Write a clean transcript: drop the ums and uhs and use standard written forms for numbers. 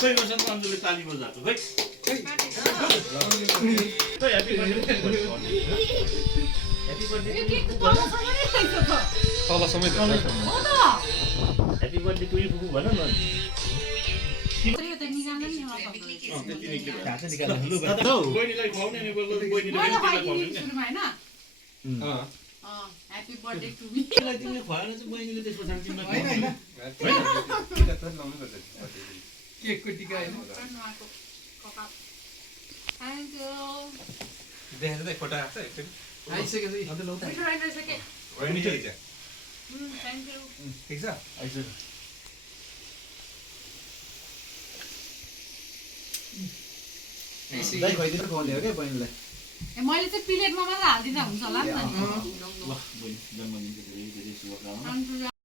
खोइ मसँग अन्जुले ताली बजाएको खोइ खोइ ह्यापी बर्थडे तल समेत ह्यापी बर्थडे टु यु फुफु भन न बहिनीलाई खुवाउने नि बहिनीले Happy birthday to me. तिमीले खुवाएन चाहिँ बहिनीले त्यसको साथ तिमीलाई केकको टिका हैन Thank you. देखेर चाहिँ फोटो आछ एकचोटि आइसक्यो चाहिँ अझ लौ त Thank मिठो हुन्छ you. ठिक छ दाइ खुवाइदिनु खुवाउने हो क्या बहिनीलाई मैले चाहिँ प्लेटमा मात्र हालिदिँदा हुन्छ होला नि त जन्मदिनको धेरै धेरै शुभकामना अनि